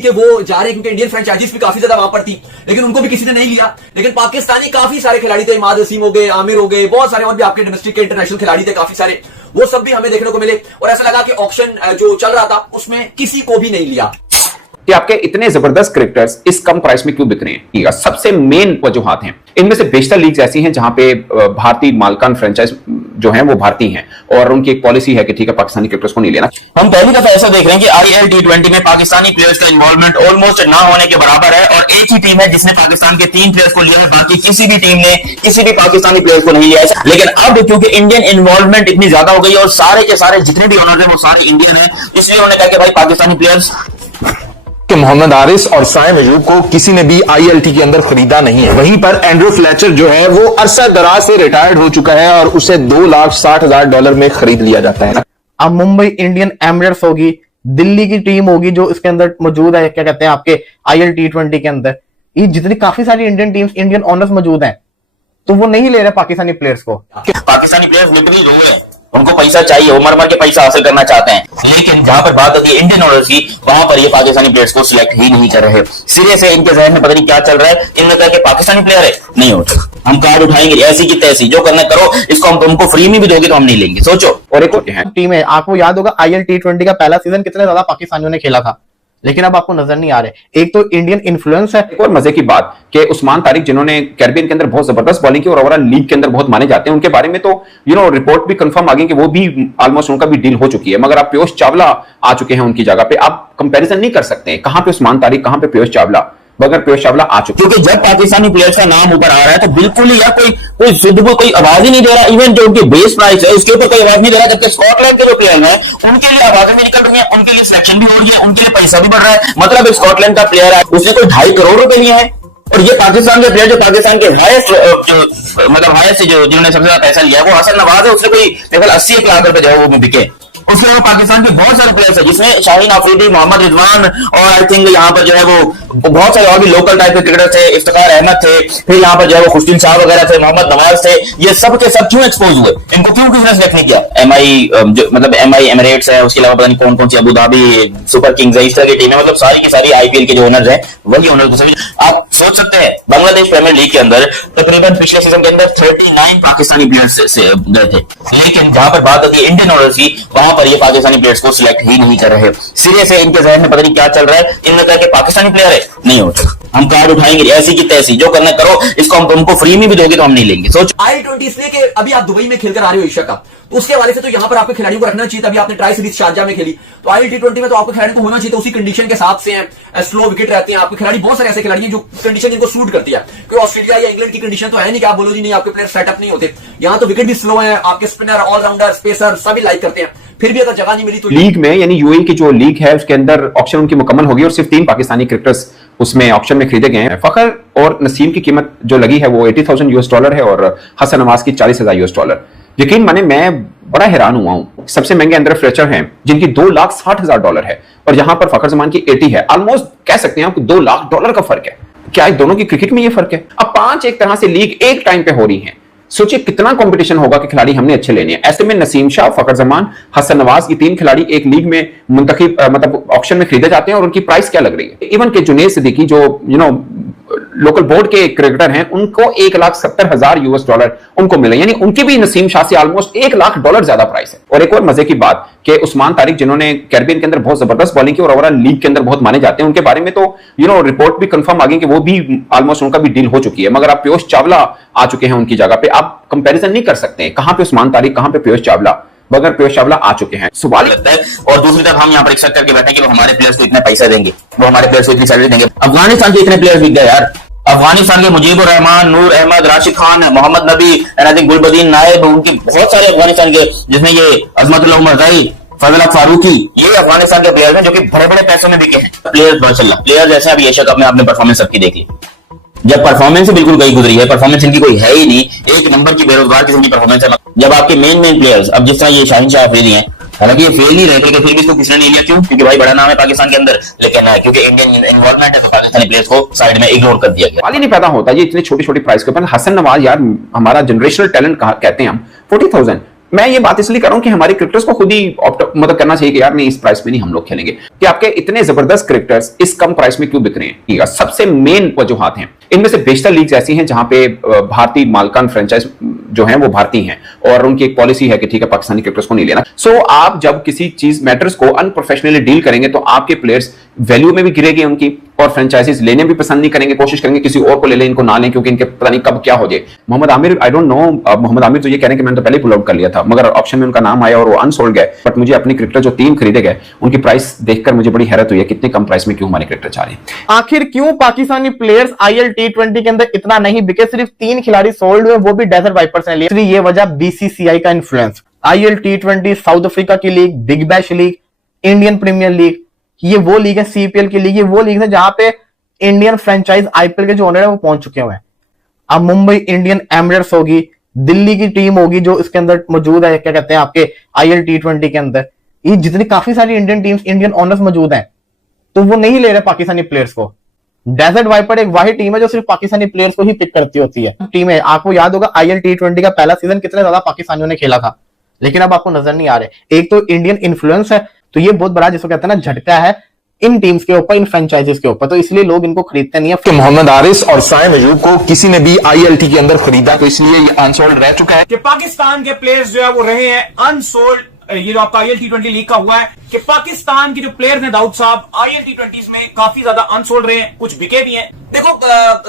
कि वो जा रहे हैं क्योंकि इंडियन फ्रेंचाइजीज भी काफी ज्यादा वहां पर थी, लेकिन उनको भी किसी ने नहीं लिया। लेकिन पाकिस्तानी काफी सारे खिलाड़ी थे, इमाद वसीम हो गए, आमिर हो गए, बहुत सारे और भी आपके डोमेस्टिक के इंटरनेशनल खिलाड़ी थे काफी सारे, वो सब भी हमें देखने को मिले। और ऐसा लगा कि ऑक्शन जो चल रहा था उसमें किसी को भी नहीं लिया। कि आपके इतने जबरदस्त क्रिकेटर्स इस कम प्राइस में क्यों बिक रहे हैं? सबसे मेन वजूहात हैं। इनमें से बेशतर लीग्स ऐसी हैं जहां पे भारतीय मालकान फ्रेंचाइज जो हैं वो भारतीय हैं और उनकी एक पॉलिसी है कि ठीक है पाकिस्तानी क्रिकेटर्स को नहीं लेना। हम पहली दफा ऐसा देख रहे हैं कि आईएल T20 में पाकिस्तानी प्लेयर्स का इन्वॉल्वमेंट ऑलमोस्ट ना होने के बराबर है और एक ही टीम है जिसने पाकिस्तान के 3 प्लेयर्स को लिया है, बाकी किसी भी टीम ने किसी भी पाकिस्तानी प्लेयर्स को नहीं लिया है। लेकिन अब क्योंकि इंडियन इन्वॉल्वमेंट इतनी ज्यादा हो गई और सारे के सारे जितने भी ओनर्स हैं वो सारे इंडियन है, इसलिए उन्होंने कहा कि भाई पाकिस्तानी प्लेयर्स कि मोहम्मद आरिस और साइम अयूब को किसी ने भी आईएलटी के अंदर खरीदा नहीं है। वहीं पर एंड्रू फ्लेचर जो है वो अरसा दराज से रिटायर्ड हो चुका है और उसे $2,60,000 में खरीद लिया जाता है। अब मुंबई इंडियन एमिरेट्स होगी, दिल्ली की टीम होगी जो इसके अंदर मौजूद है, क्या कहते हैं आपके आईएल T20 के अंदर, ये जितनी काफी सारी इंडियन टीम्स, इंडियन ऑनर्स मौजूद हैं, तो वो नहीं ले रहे पाकिस्तानी प्लेयर्स को। पाकिस्तानी प्लेयर्स लिटरली रो रहे हैं, उनको पैसा चाहिए, वो मर मर के पैसा हासिल करना चाहते हैं, लेकिन जहां पर बात होती है इंडियन ऑनर्स की, वहां पर ये पाकिस्तानी प्लेयर्स को सिलेक्ट ही नहीं कर रहे। सिरे से इनके जहन में पता नहीं क्या चल रहा है, इनमें कहा कि पाकिस्तानी प्लेयर है नहीं होता, हम कार्ड उठाएंगे ऐसी की तैसी, जो करना करो, इसको हम तुमको फ्री में भी दोगे तो हम नहीं लेंगे। सोचो। और एक टीम है, आपको याद होगा आईएल T20 का पहला सीजन कितने ज्यादा पाकिस्तानियों ने खेला था, लेकिन अब आपको नजर नहीं आ रहे। एक तो इंडियन इन्फ्लुएंस है। एक और मजे की बात कि उस्मान तारिक जिन्होंने कैरिबियन के अंदर बहुत जबरदस्त बॉलिंग की और ओवरऑल लीग के अंदर बहुत माने जाते हैं, उनके बारे में तो रिपोर्ट भी कंफर्म आ गई कि वो भी ऑलमोस्ट उनका भी डील हो चुकी है। मगर आप पीयूष चावला आ चुके हैं उनकी जगह पे, आप कंपैरिजन नहीं कर सकते कहां पे उस्मान तारिक कहां पे पीयूष चावला, मगर पीयूष चावला आ चुके हैं। क्योंकि जब पाकिस्तानी प्लेयर्स का नाम ऊपर आ रहा है तो बिल्कुल ही यार कोई शुद्ध कोई आवाज ही नहीं दे रहा। इवन जो उनकी बेस प्राइस है उसके ऊपर कोई आवाज नहीं दे रहा, जबकि स्कॉटलैंड के जो प्लेयर हैं उनके लिए आवाजें भी निकल रही है, उनके लिए सिलेक्शन भी हो रही है, उनके लिए पैसा भी बढ़ रहा है। मतलब स्कॉटलैंड का प्लेयर है, उसने कोई 2.5 करोड़ रुपए लिए हैं, और ये पाकिस्तान के प्लेयर जो पाकिस्तान के हाईएस्ट हाईएस्ट जिन्होंने सबसे ज्यादा पैसा लिया है वो हसन नवाज है, उसने कोई केवल 80 लाख रुपए जो है वो बिके। उसके अलावा पाकिस्तान के बहुत सारे प्लेयर्स हैं जिसमें शाहीन अफरीदी, मोहम्मद रिजवान और आई थिंक यहाँ पर जो है वो बहुत सारे और भी लोकल टाइप के क्रिकेटर थे, इफ्तिखार अहमद थे, फिर यहाँ पर जो है वो खुशदीन शाह वगैरह थे, मोहम्मद नवाज थे। ये सब के सब क्यों एक्सपोज हुए? इनको क्यों किसी ने सेलेक्ट नहीं किया? एमआई एमिरेट्स है, उसके अलावा पता नहीं कौन कौन सी अबू धाबी सुपर किंग्स है, इस तरह की टीम है। मतलब सारी की सारी आईपीएल के जो ओनर्स हैं वही ओनर्स। आप सोच सकते हैं बांग्लादेश प्रीमियर लीग के अंदर तकरीबन पिछले सीजन के अंदर 39 पाकिस्तानी प्लेयर्स गए थे, लेकिन जहां पर बात होती है इंडियन ऑनर्स की, वहां पर ये पाकिस्तानी प्लेयर्स को सिलेक्ट ही नहीं कर रहे। सिरे से इनके जहन में पता नहीं क्या चल रहा है, इनमें कहा कि पाकिस्तानी प्लेयर है नहीं होता, हम कार्ड उठाएंगे ऐसी की तैसी, जो करना करो, इसको हम तुमको फ्री में भी दोगे तो हम नहीं लेंगे। सोचो। I20 इसलिए कि अभी आप दुबई में खेलकर आ रहे हो एशिया कप, तो उसके हवाले से तो यहां पर आपके खिलाड़ियों को रखना चाहिए। अभी आपने ट्राई सीरीज शारजाह में खेली, तो आईएल T20 में तो आपके खिलाड़ियों को होना चाहिए, तो उसी कंडीशन के साथ से हैं, स्लो विकेट रहते हैं आपके खिलाड़ी, बहुत सारे ऐसे खिलाड़ी हैं जो कंडीशन इनको सूट करती है। कोई ऑस्ट्रेलिया या इंग्लैंड की कंडीशन तो है नहीं कि आप बोलो जी नहीं आपके प्लेयर सेटअप नहीं होते। यहाँ तो विकेट भी स्लो है, आपके स्पिनर, ऑलराउंडर, स्पेसर सभी लाइक करते हैं, फिर भी अगर जगह नहीं मिली तो लीग में, यानी यूएई की जो लीग है उसके अंदर ऑप्शन उनकी मुकम्मल होगी और सिर्फ 3 पाकिस्तानी क्रिकेटर्स उसमें ऑप्शन में खरीदे गए हैं। फखर और नसीम की कीमत जो लगी है वो $80,000 है और हसन नवाज की $40,000। यकीन माने मैं बड़ा हैरान हुआ हूं। सबसे महंगे अंदर फ्लेचर हैं जिनकी $2,60,000 है और यहां पर फखर जमान की 80 है। ऑलमोस्ट कह सकते हैं आपको $2 लाख का फर्क है। क्या दोनों की क्रिकेट में ये फर्क है? अब 5 एक तरह से लीग एक टाइम पे हो रही है। सोचिए कितना कंपटीशन होगा कि खिलाड़ी हमने अच्छे लेने हैं। ऐसे में नसीम शाह, फखर जमान, हसन नवाज, ये 3 खिलाड़ी एक लीग में मुंतखब मतलब ऑप्शन में खरीदे जाते हैं और उनकी प्राइस क्या लग रही है? इवन के जुनैद सिद्दीकी जो लोकल बोर्ड के क्रिकेटर हैं उनको $1,70,000 उनको मिले, यानी उनकी भी नसीम शाह से ऑलमोस्ट $1 लाख ज्यादा प्राइस है। और एक और मजे की बात कि उस्मान तारिक जिन्होंने कैरिबियन के अंदर बहुत जबरदस्त बॉलिंग की और ओवरऑल लीग के अंदर बहुत माने जाते हैं, उनके बारे में तो रिपोर्ट भी कंफर्म आ गई कि वो भी ऑलमोस्ट उनका भी डील हो चुकी है। मगर आप पीयूष चावला आ चुके हैं उनकी जगह पे, आप कंपैरिजन नहीं कर सकते कहां पे उस्मान तारिक कहां पे पीयूष चावला, मगर पीयूष चावला आ चुके हैं। सवाल और दूसरी तरफ हम यहाँ पर एक्सपेक्ट करके बैठे कि वो हमारे प्लेयर्स को इतना पैसा देंगे, वो हमारे प्लेयर्स को इतनी सैलरी देंगे। अफगानिस्तान के इतने प्लेयर्स बिक गए यार। अफगानिस्तान के मुजीबुर रहमान, नूर अहमद, राशिद खान, मोहम्मद नबी, गुलबदीन नायब, उनके बहुत सारे अफगानिस्तान के, जिसमें ये अजमतुल्लाह उमरज़ई, फजल फारूकी, ये अफगानिस्तान के प्लेयर्स हैं जो कि बड़े बड़े पैसों में बिके हैं। प्लेयर्स माशाल्लाह, प्लेयर्स जैसे अभी एशिया कप में आपने परफॉर्मेंस सबकी देख ली, जब परफॉर्मेंस बिल्कुल गई गुजरी है, परफॉर्मेंस इनकी कोई है ही नहीं, एक नंबर की बेरोजगार किस्म की परफॉर्मेंस है। जब आपके मेन प्लेयर्स, अब जिस तरह ये शाहीन शाह अफरीदी हैं, हालांकि ये फेल ही रहे थे, फिर भी इसको किसने नहीं लिया? क्यों? क्योंकि भाई बड़ा नाम है पाकिस्तान के अंदर, लेकिन क्योंकि इंडियन इन्वॉल्वमेंट है तो पाकिस्तानी प्लेयर्स को साइड में इग्नोर कर दिया गया। सवाल ही नहीं पैदा होता ये इतनी छोटी छोटी प्राइस के ऊपर। हसन नवाज यार हमारा जनरेशनल टैलेंट कहते हैं हम, 40,000 मैं ये बात इसलिए कर रहा हूं कि हमारे क्रिकेटर्स को खुद ही मतलब करना चाहिए कि यार नहीं, इस प्राइस में नहीं हम लोग खेलेंगे। कि आपके इतने जबरदस्त क्रिकेटर्स इस कम प्राइस में क्यों बिक रहे हैं? सबसे मेन वजूहात हैं। इनमें से बेशतर लीग्स ऐसी हैं जहां पे भारतीय मालकान फ्रेंचाइज जो हैं वो भारतीय हैं और उनकी एक पॉलिसी है कि ठीक है, पाकिस्तानी क्रिकेटर्स को नहीं लेना। सो आप जब किसी चीज मैटर्स को अनप्रोफेशनली डील करेंगे तो आपके प्लेयर्स वैल्यू में भी गिरेगी उनकी, और फ्रेंचाइजीज लेने भी पसंद नहीं करेंगे, कोशिश करेंगे किसी और को ले लें, इनको ना लें, क्योंकि इनके पता नहीं कब क्या हो जाए। Mohammad Aamir, I don't know, Mohammad Aamir तो ये कह रहे हैं कि मैंने तो पहले पुल आउट कर लिया था, मगर ऑप्शन में उनका नाम आया और वो अनसोल्ड गए। बट मुझे अपने क्रिकेटर जो 3 खरीदे गए उनकी प्राइस देखकर मुझे बड़ी हैरत हुई है, कितने कम प्राइस में क्यों हमारे क्रिकेटर जा रहे हैं। आखिर क्यों पाकिस्तानी प्लेयर्स आईएल टी20 के अंदर इतना नहीं बिके? सिर्फ 3 खिलाड़ी सोल्ड हुए, वो भी डेजर्ट वाइपर्स ने लिए। ये वजह बीसीसीआई का influence. IL T20 South Africa की लीग, Big Bash League, Indian Premier League, ये वो लीग है, सीपीएल की लीग, ये वो लीग है जहां पे इंडियन फ्रेंचाइज आईपीएल के जो ओनर है वो पहुंच चुके हुए हैं। अब मुंबई इंडियन एमिरेट्स होगी, दिल्ली की टीम होगी जो इसके अंदर मौजूद है, क्या कहते हैं आपके आईएल टी20 के अंदर, ये जितनी काफी सारी इंडियन टीम्स, इंडियन ओनर्स मौजूद हैं, तो वो नहीं ले रहे पाकिस्तानी प्लेयर्स को। डेजर्ट वाइपर एक वाहिद टीम है जो सिर्फ पाकिस्तानी प्लेयर्स को ही पिक करती होती है। टीम है, आपको याद होगा आईएल टी20 का पहला सीजन कितने ज्यादा पाकिस्तानियों ने खेला था, लेकिन अब आपको नजर नहीं आ रहे। एक तो इंडियन इन्फ्लुएंस है, तो ये बहुत बड़ा जिसको कहते हैं ना झटका है इन टीम्स के ऊपर, इन फ्रेंचाइजीज के ऊपर, तो इसलिए लोग इनको खरीदते नहीं है। कि मोहम्मद आरिस और साइम अयूब को किसी ने भी आईएलटी के अंदर खरीदा, तो इसलिए ये अनसोल्ड रह चुका है। कि पाकिस्तान के प्लेयर्स जो है वो रहे हैं अनसोल्ड। ये जो आपका आईएल टी20 लीग का हुआ है कि पाकिस्तान के जो प्लेयर्स हैं दाऊद साहब, आईएल टी20 में काफी ज्यादा अनसोल्ड रहे हैं, कुछ बिके भी हैं। देखो,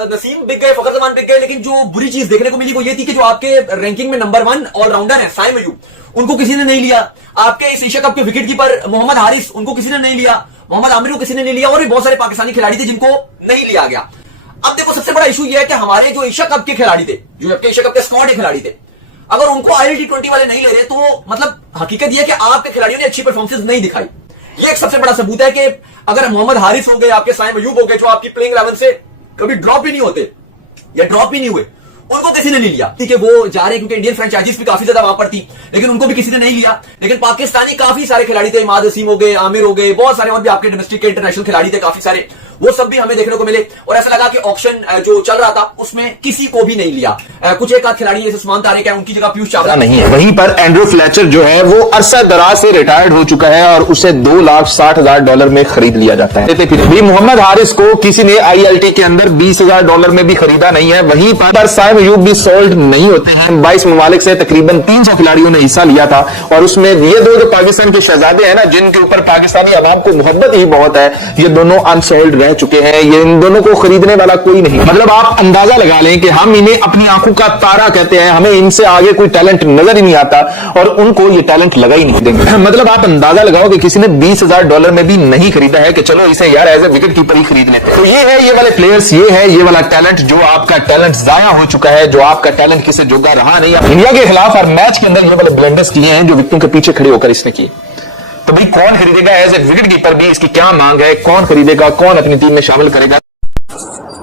नसीम बिक गए, फखर जमान बिक गए, लेकिन जो बुरी चीज देखने को मिली वो ये थी कि जो आपके रैंकिंग में नंबर 1 ऑलराउंडर है साइम अयूब, उनको किसी ने नहीं लिया। आपके इस एशिया कप के विकेट कीपर मोहम्मद हारिस, उनको किसी ने नहीं लिया। मोहम्मद आमिर को किसी ने नहीं लिया, और भी बहुत सारे पाकिस्तानी खिलाड़ी थे जिनको नहीं लिया गया। अब देखो, सबसे बड़ा इशू यह है कि हमारे जो एशिया कप के खिलाड़ी थे, जो एशिया कप के स्क्वाड के खिलाड़ी थे, अगर उनको आईएल टी20 वाले नहीं ले रहे तो मतलब हकीकत यह है कि आपके खिलाड़ियों ने अच्छी परफॉर्मेंस नहीं दिखाई। ये एक सबसे बड़ा सबूत है कि अगर मोहम्मद हारिस हो गए, आपके साइम अयूब हो गए, जो आपकी प्लेइंग 11 से कभी ड्रॉप ही नहीं होते या ड्रॉप ही नहीं हुए, उनको किसी ने नहीं लिया। ठीक है, वो जा रहे हैं क्योंकि इंडियन फ्रेंचाइजीज भी काफी ज्यादा वहां पर थी, लेकिन उनको भी किसी ने नहीं लिया। लेकिन पाकिस्तानी काफी सारे खिलाड़ी थे, इमाद वसीम हो गए, आमिर हो गए, बहुत सारे और भी आपके डोमेस्टिक के इंटरनेशनल खिलाड़ी थे काफी सारे, वो सब भी हमें देखने को मिले। और ऐसा लगा कि ऑक्शन जो चल रहा था उसमें किसी को भी नहीं लिया। कुछ एक आध खिलाड़ी जैसे उस्मान तारिक है, उनकी जगह पीयूष चावला नहीं है। वहीं पर एंड्रू फ्लेचर जो है वो अरसा दराज से रिटायर्ड हो चुका है और उसे $2,60,000 में खरीद लिया जाता है। फिर भी मोहम्मद हारिस को किसी ने आईएलटी के अंदर $20,000 में भी खरीदा नहीं है। वहीं पर साइम अयूब भी सोल्ड नहीं होते हैं। 22 ममालिक से तकरीबन 300 खिलाड़ियों ने हिस्सा लिया था, और उसमें ये दो जो पाकिस्तान के शहजादे हैं ना, जिनके ऊपर पाकिस्तानी अवाम को मोहब्बत ही बहुत है, ये दोनों अनसोल्ड रह चुके हैं। ये इन दोनों को खरीदने वाला कोई नहीं। मतलब आप अंदाजा लगा लें कि हम इन्हें अपनी आंखों का तारा कहते हैं, हमें इनसे आगे कोई टैलेंट नजर ही नहीं आता, और उनको ये टैलेंट लगा ही नहीं देंगे। मतलब आप अंदाजा लगाओ कि किसी ने $20,000 में भी नहीं खरीदा है कि चलो इसे यार एज ए विकेट कीपर ही खरीद लें। तो ये है ये वाले प्लेयर्स, ये है ये वाला टैलेंट, जो आपका टैलेंट जाया हो चुका है, जो आपका टैलेंट किसी जोगा रहा नहीं। इंडिया के खिलाफ हर मैच के अंदर ये वाले ब्लेंडर्स किए हैं जो विकेटों के पीछे खड़े होकर इसने किए। तो भाई कौन खरीदेगा एज ए विकेट कीपर भी, इसकी क्या मांग है, कौन खरीदेगा, कौन अपनी टीम में शामिल करेगा।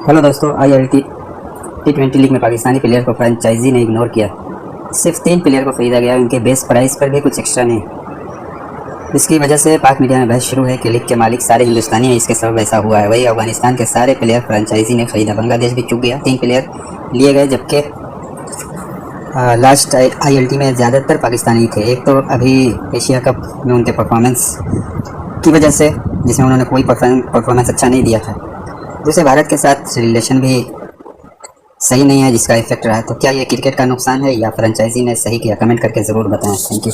हेलो दोस्तों, आईएल टी20 लीग में पाकिस्तानी प्लेयर को फ्रेंचाइजी ने इग्नोर किया। सिर्फ 3 प्लेयर को खरीदा गया, उनके बेस प्राइस पर भी कुछ एक्स्ट्रा नहीं। इसकी वजह से पाक मीडिया में बहस शुरू है कि लीग के मालिक सारे हिंदुस्तानी हैं, इसके सबब ऐसा हुआ है। वही अफगानिस्तान के सारे प्लेयर फ्रेंचाइजी ने खरीदा, बांग्लादेश भी चूक गया, 3 प्लेयर लिए गए, जबकि लास्ट आईएलटी में ज़्यादातर पाकिस्तानी थे। एक तो अभी एशिया कप में उनके परफॉर्मेंस की वजह से, जिसमें उन्होंने कोई परफॉर्मेंस अच्छा नहीं दिया था। दूसरे, भारत के साथ रिलेशन भी सही नहीं है, जिसका इफेक्ट रहा है। तो क्या ये क्रिकेट का नुकसान है या फ्रेंचाइजी ने सही किया? कमेंट करके ज़रूर बताएं। Thank you.